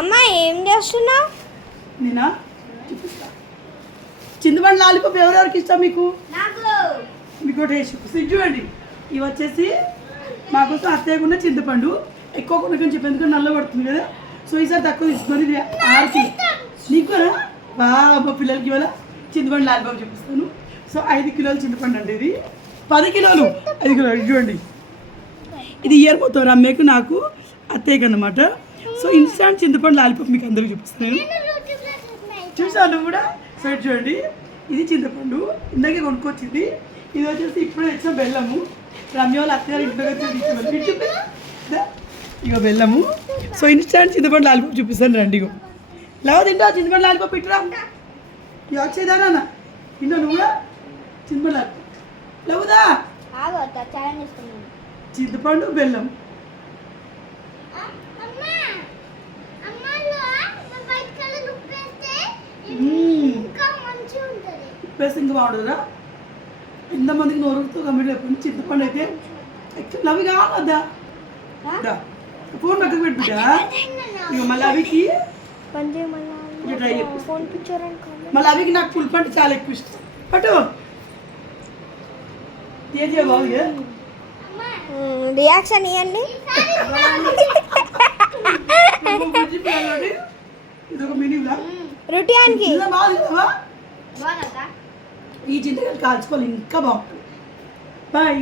అమ్మా ఏం చేస్తున్నావు? నేనా చూపిస్తా. చింతపండు లాలిపాప్ ఎవరెవరికి ఇష్టం మీకు? మీకు టేస్ట్ చూడండి. ఇవి వచ్చేసి మాకోసం అత్తయ్యకున్న చింతపండు ఎక్కువ కొనుక్కొని చెప్పి ఎందుకంటే నల్ల పడుతుంది కదా. సో ఈసారి తక్కువ తీసుకొని ఇది 6 కిలో నీకు మా పిల్లలకి ఇవాళ చింతపండు లాలిపాప్ చూపిస్తాను. సో 5 కిలోలు చింతపండు అండి. ఇది 10 కిలోలు 5 కిలోలు చూడండి. ఇది ఇయర్ మొత్తం రమ్మేకు నాకు అత్తయ్యకి అన్నమాట. సో ఇన్స్టాంట్ చింతపండు లాలిపాప్ మీకు అందరికీ చూపిస్తాను. చూసాను కూడా. సో చూడండి, ఇది చింతపండు ఇందాకే కొనుక్కొచ్చింది. ఇది వచ్చేసి ఇప్పుడే తెచ్చిన బెల్లము. రమ్య వాళ్ళ అత్తగారు ఇంట్లో వచ్చి ఇక బెల్లము. సో ఇన్స్టాంట్ చింతపండు లాలిపాప్ చూపిస్తాను రండి. ఇగో లవ్ తింటా చింతపండు లాలిపాప్ ఇట్టురా. ఇక వచ్చేదానా తిన్నా నువ్వు కూడా చింతపండు లాలిపాప్ లవ్వుదా. చింతపండు బెల్లం ఉప్పేస్తే ఇంకా బాగుంటుందా? ఎంతమందికి నోరుతో కంప్లీట్ అయిపోయింది. చింతపండు అయితే లవి కావద్దా ఫోన్ పక్కకు పెట్టుకుంటా. ఇక మళ్ళీ అవికి ట్రై మళ్ళీ అవికి నాకు పులుపు అంటే చాలా ఎక్కువ ఇష్టం. పట్టు తేజ బాగుంది. రియాక్షన్ ఇవ్వండి. ఇది ఒక మినీ రుటియానికి ఈ చింతకాయలు కాల్చుకోవాలి ఇంకా బాగుంటుంది. బాయ్.